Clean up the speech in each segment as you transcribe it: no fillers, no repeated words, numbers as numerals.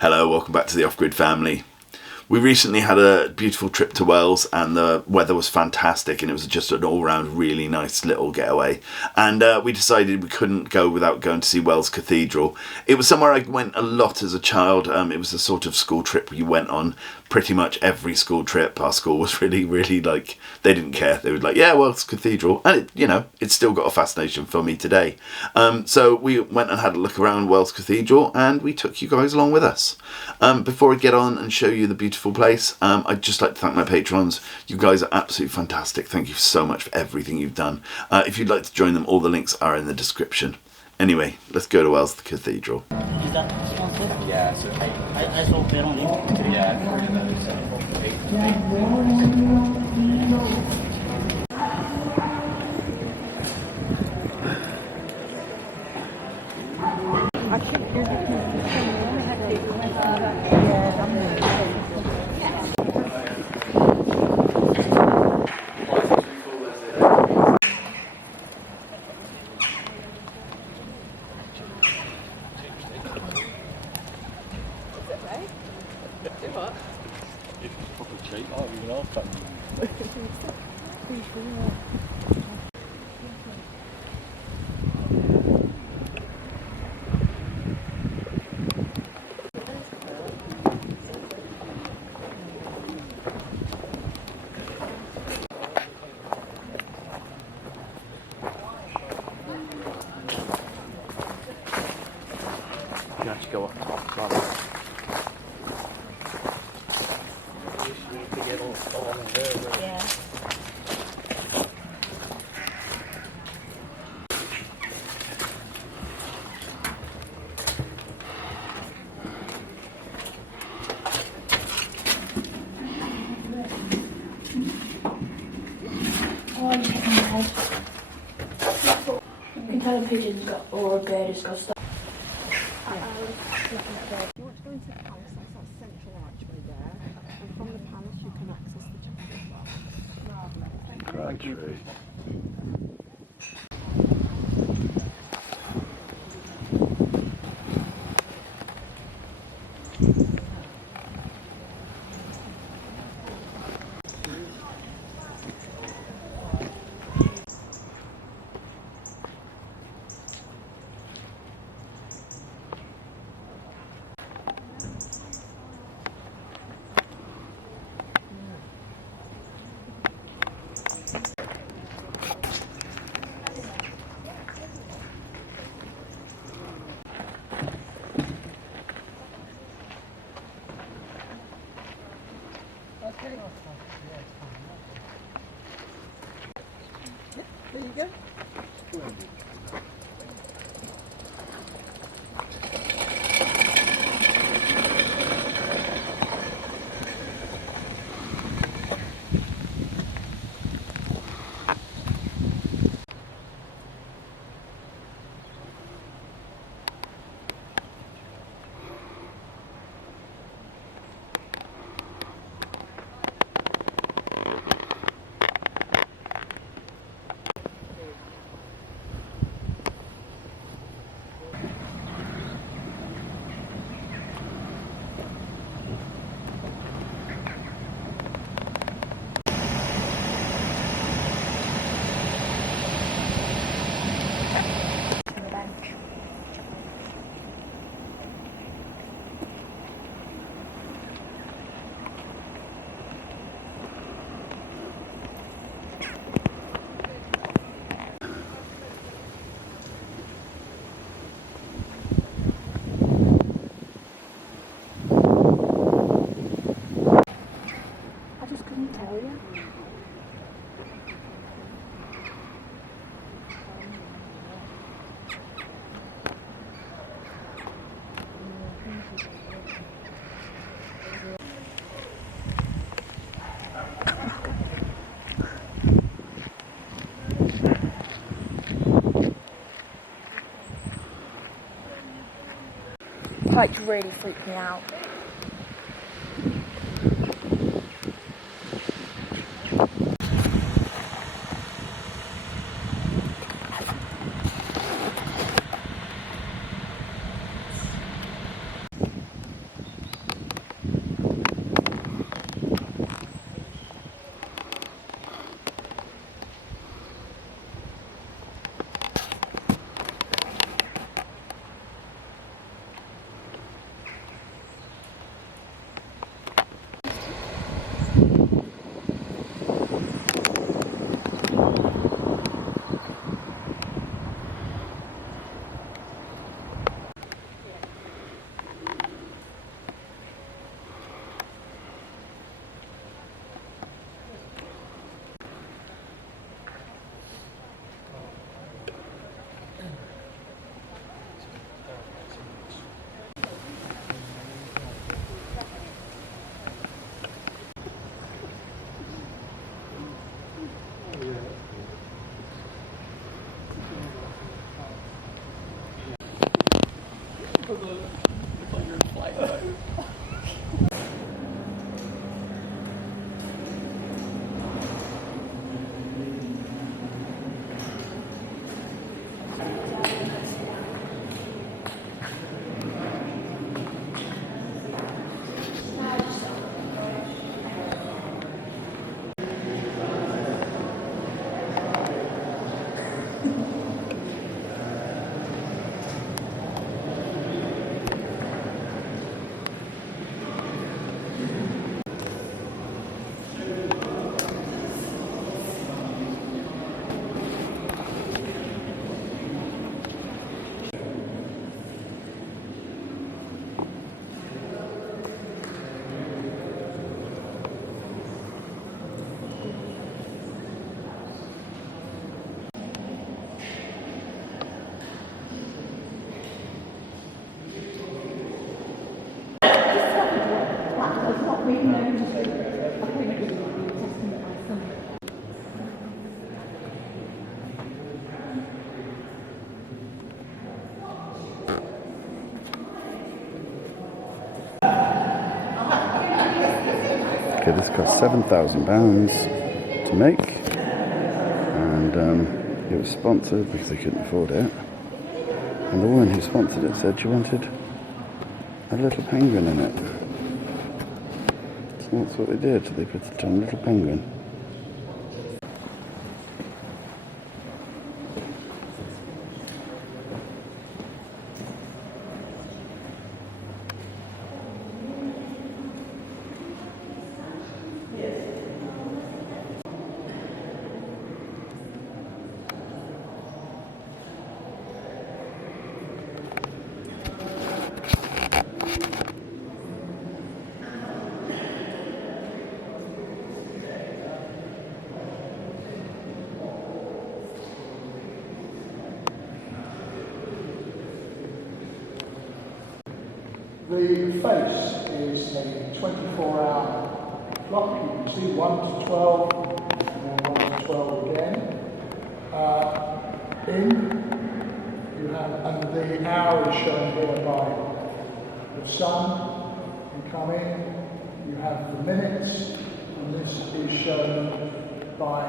Hello, welcome back to the Off-Grid family. We recently had a beautiful trip to Wales and the weather was fantastic and it was just an all-round really nice little getaway. And we decided we couldn't go without going to see Wales Cathedral. It was somewhere I went a lot as a child. It was the sort of school trip you went on pretty much every school trip. Our school was really like, they didn't care. They were like, yeah, Wales Cathedral. And it's still got a fascination for me today. So we went and had a look around Wales Cathedral and we took you guys along with us. Before I get on and show you the beautiful place, I'd just like to thank my patrons. You guys are absolutely fantastic. Thank you so much for everything you've done. If you'd like to join them, all the links are in the description. Anyway, let's go to Wales Cathedral. Is that sponsored? Yeah, so I saw Peroni. yeah, You have to go up top, rather. Yeah. Oh, I'm hitting my head. You can tell a pigeon's got, or a bird has got stuff. You want to go into the palace, that's our central archway there, and from the palace you can access the chapel. Right, true. There you go. Heights really freak me out. Okay, this cost £7,000 to make, and it was sponsored because they couldn't afford it. And the woman who sponsored it said she wanted a little penguin in it. So that's what they did. They put it on a little penguin. The face is a 24-hour clock. You can see 1 to 12, and then 1 to 12 again. You have, and the hour is shown here by the sun. You come in, you have the minutes, and this is shown by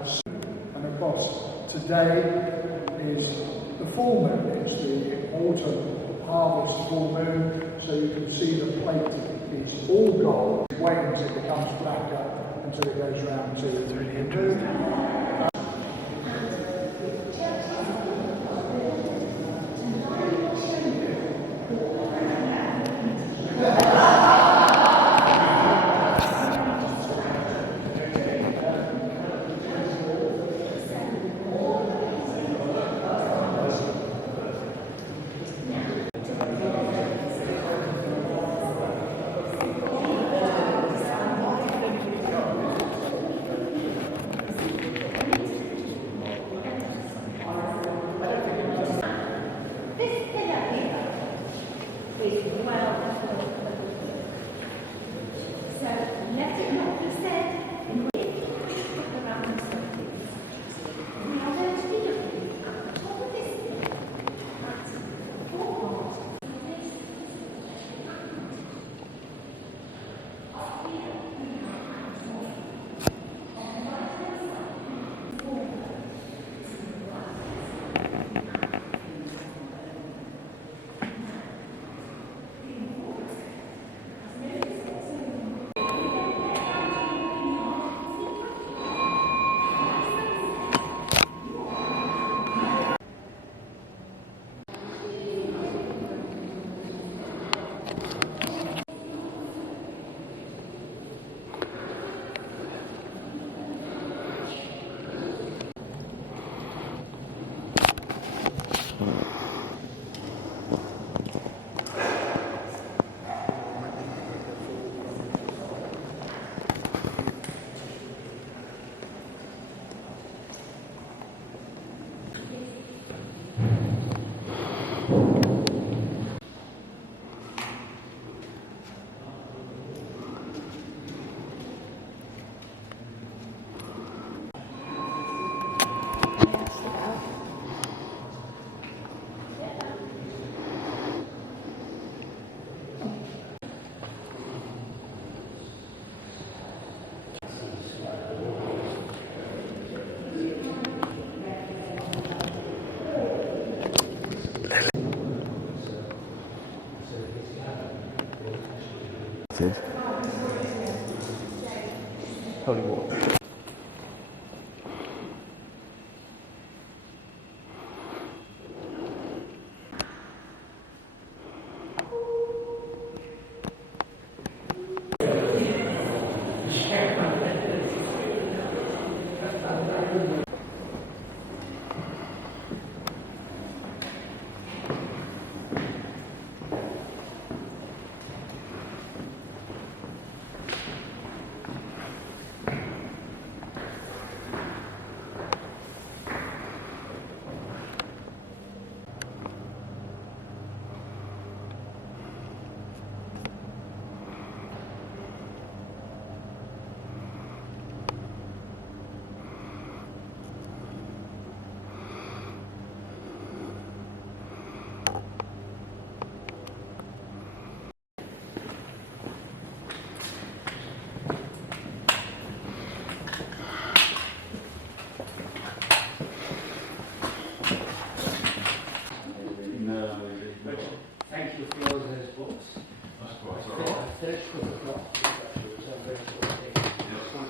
a sun. And of course, today is the full moon. It's the autumn harvest full moon, so you can see the plate is all gold. Wait until it becomes blacker until it goes round to the moon. Holy water.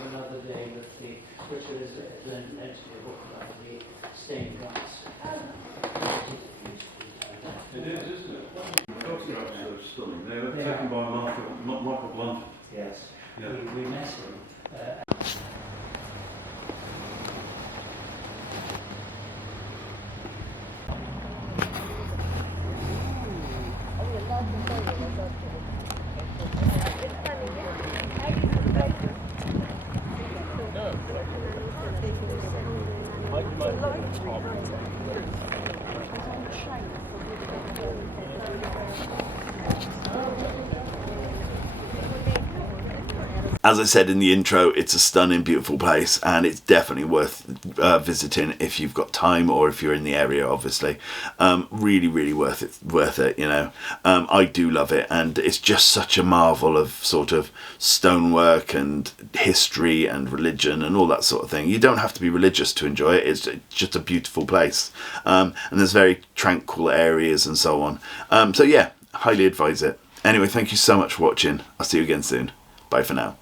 Another day with the, which is then next to the book about the stained glass. It is, isn't it? The photographs are stunning. They were taken by Michael Blunt. Yes. Yeah. We met him. As I said in the intro, it's a stunning, beautiful place, and it's definitely worth visiting if you've got time or if you're in the area. Obviously, really worth it. You know, I do love it, and it's just such a marvel of sort of stonework and history and religion and all that sort of thing. You don't have to be religious to enjoy it. It's just a beautiful place, and there's very tranquil areas and so on. So yeah, highly advise it. Anyway, thank you so much for watching. I'll see you again soon. Bye for now.